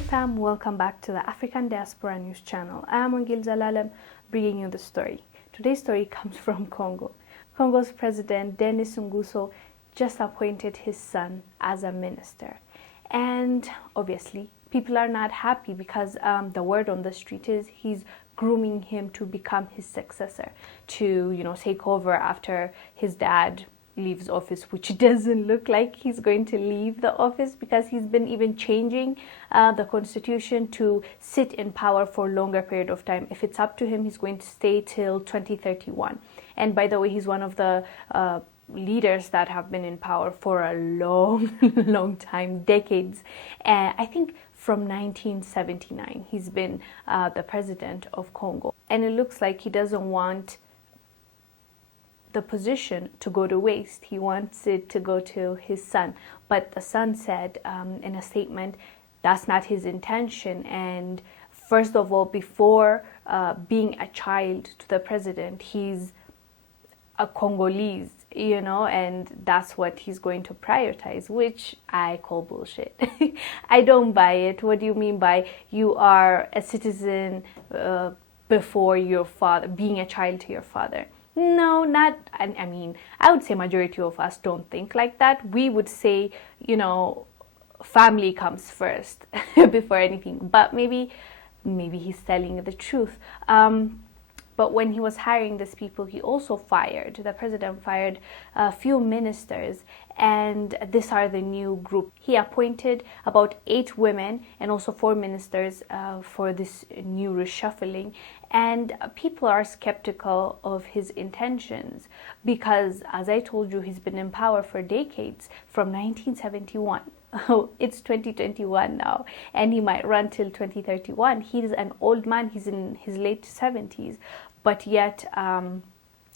Hey fam, welcome back to the African Diaspora News Channel. I am Wongel Zelalem, bringing you the story. Today's story comes from Congo. Congo's President Sassou Nguesso just appointed his son as a minister. And obviously, people are not happy because the word on the street is he's grooming him to become his successor, to, take over after his dad leaves office, which doesn't look like he's going to leave the office because he's been even changing the constitution to sit in power for a longer period of time. If it's up to him, he's going to stay till 2031. And by the way, he's one of the leaders that have been in power for a long time, decades. I think from 1979, he's been the president of Congo. And it looks like he doesn't want the position to go to waste. He wants it to go to his son. But the son said in a statement, that's not his intention. And first of all, before being a child to the president, he's a Congolese, and that's what he's going to prioritize, which I call bullshit. I don't buy it. What do you mean by you are a citizen before your father, being a child to your father? No, not, I mean, I would say majority of us don't think like that. We would say, family comes first before anything. But maybe he's telling the truth. But when he was hiring these people, he also the president fired a few ministers, and these are the new group. He appointed about 8 women and also 4 ministers for this new reshuffling. And people are skeptical of his intentions because, as I told you, he's been in power for decades, from 1971. Oh, it's 2021 now, and he might run till 2031. He's an old man. He's in his late 70s, but yet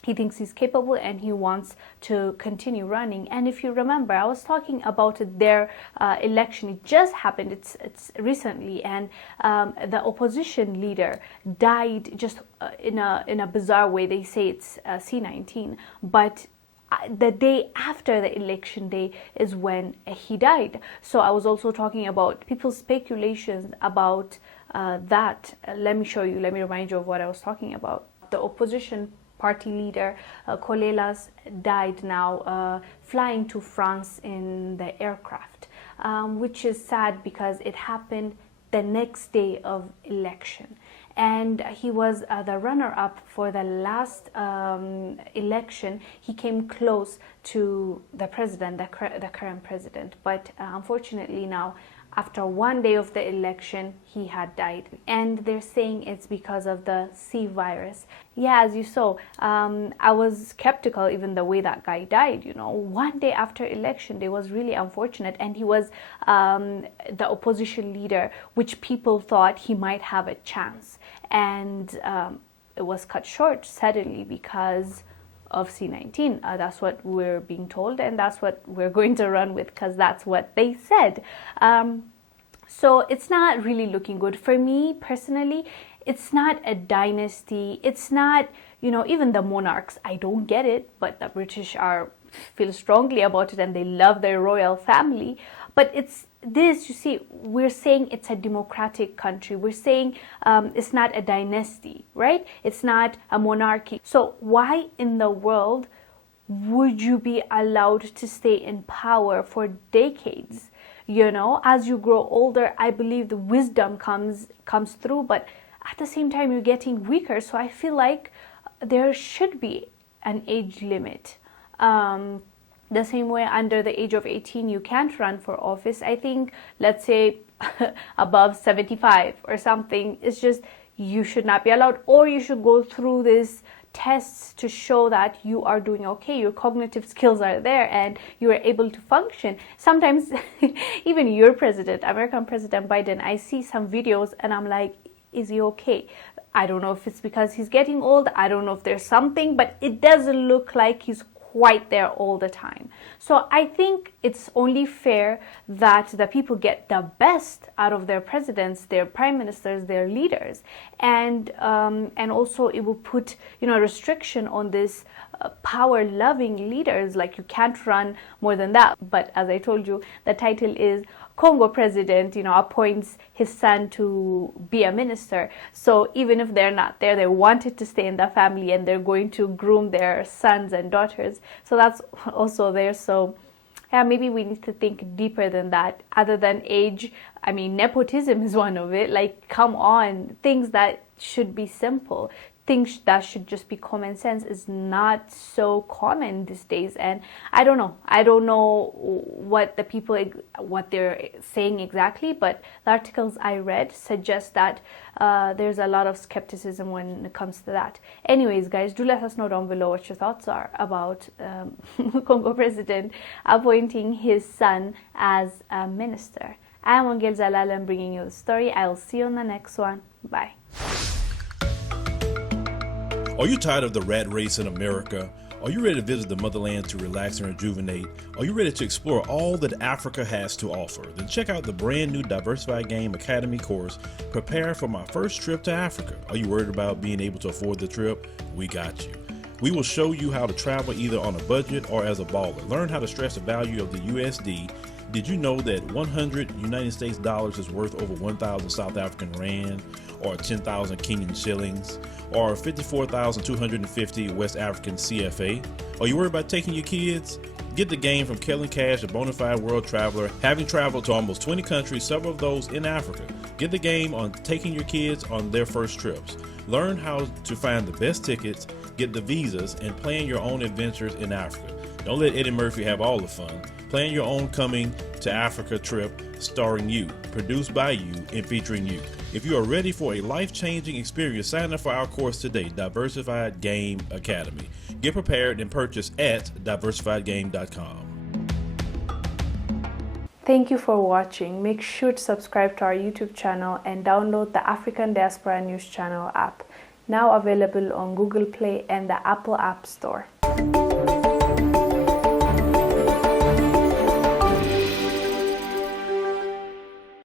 he thinks he's capable and he wants to continue running. And if you remember, I was talking about their election. It just happened. It's recently, and the opposition leader died just in a bizarre way. They say it's C-19, but the day after the election day is when he died. So I was also talking about people's speculations about that. Let me remind you of what I was talking about. The opposition party leader Kolelas died now flying to France in the aircraft, which is sad because it happened the next day of election. And he was the runner-up for the last election. He came close to the president, the current president. But unfortunately now, after one day of the election, he had died. And they're saying it's because of the C virus. Yeah, as you saw, I was skeptical even the way that guy died, One day after election day was really unfortunate. And he was the opposition leader, which people thought he might have a chance. And it was cut short suddenly because of C-19. That's what we're being told, and that's what we're going to run with because that's what they said. So it's not really looking good. For me personally, it's not a dynasty. It's not, even the monarchs. I don't get it, but the British feel strongly about it and they love their royal family. But it's this, you see, we're saying it's a democratic country. We're saying it's not a dynasty, right? It's not a monarchy. So why in the world would you be allowed to stay in power for decades? As you grow older, I believe the wisdom comes through, but at the same time, you're getting weaker. So I feel like there should be an age limit. The same way under the age of 18, you can't run for office. I think, let's say, above 75 or something, it's just you should not be allowed, or you should go through these tests to show that you are doing okay, your cognitive skills are there, and you are able to function. Sometimes, even your president, American President Biden, I see some videos and I'm like, is he okay? I don't know if it's because he's getting old. I don't know if there's something, but it doesn't look like he's quite there all the time. So I think it's only fair that the people get the best out of their presidents, their prime ministers, their leaders, and also it will put a restriction on this power-loving leaders. Like you can't run more than that. But as I told you, the title is Congo president, appoints his son to be a minister. So even if they're not there, they wanted to stay in the family, and they're going to groom their sons and daughters. So that's also there. So yeah, maybe we need to think deeper than that. Other than age, I mean, nepotism is one of it. Like, come on, things that should be simple, things that should just be common sense is not so common these days. And I don't know what the people, what they're saying exactly, but the articles I read suggest that there's a lot of skepticism when it comes to that. Anyways, guys, do let us know down below what your thoughts are about Congo president appointing his son as a minister. I am Wongel Zelalem bringing you the story. I'll see you on the next one. Bye. Are you tired of the rat race in America? Are you ready to visit the motherland to relax and rejuvenate? Are you ready to explore all that Africa has to offer? Then check out the brand new Diversified Game Academy course, Prepare for My First Trip to Africa. Are you worried about being able to afford the trip? We got you. We will show you how to travel either on a budget or as a baller. Learn how to stretch the value of the USD. Did you know that 100 United States dollars is worth over 1,000 South African rand, or 10,000 Kenyan shillings, or 54,250 West African CFA? Are you worried about taking your kids? Get the game from Kellen Cash, a bona fide world traveler, having traveled to almost 20 countries, several of those in Africa. Get the game on taking your kids on their first trips. Learn how to find the best tickets, get the visas, and plan your own adventures in Africa. Don't let Eddie Murphy have all the fun. Plan your own coming to Africa trip starring you, produced by you, and featuring you. If you are ready for a life-changing experience, sign up for our course today, Diversified Game Academy. Get prepared and purchase at diversifiedgame.com. Thank you for watching. Make sure to subscribe to our YouTube channel and download the African Diaspora News Channel app, now available on Google Play and the Apple App Store.